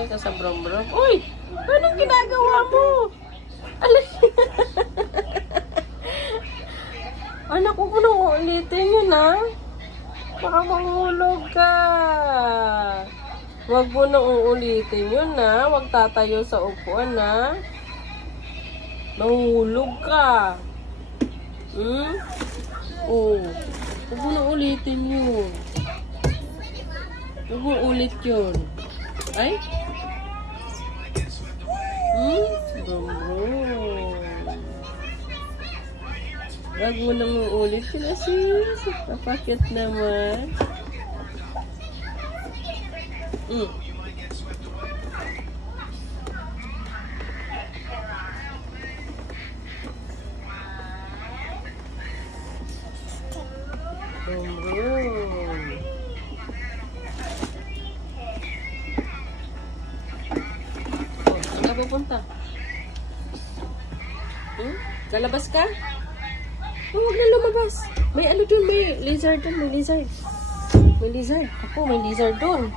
Lalagay ka sa brom-brom. Uy! Anong ginagawa mo? Alay! Anak, huwag mo nang uulitin yun, ha? Baka mahulog ka. Huwag mo nang uulitin yun, ha? Huwag tatayo sa upuan, ha? Mahulog ka. Oh. Huwag mo nang ulitin yun. Huwag mo ulit yun. Ay? Huwag mo nang uulit yun, sis. Papakit naman. Saan ka pupunta? Lalabas ka? Huwag na lumabas. May ano dun, may lizard dun, may lizard. May lizard. Ako, may lizard dun.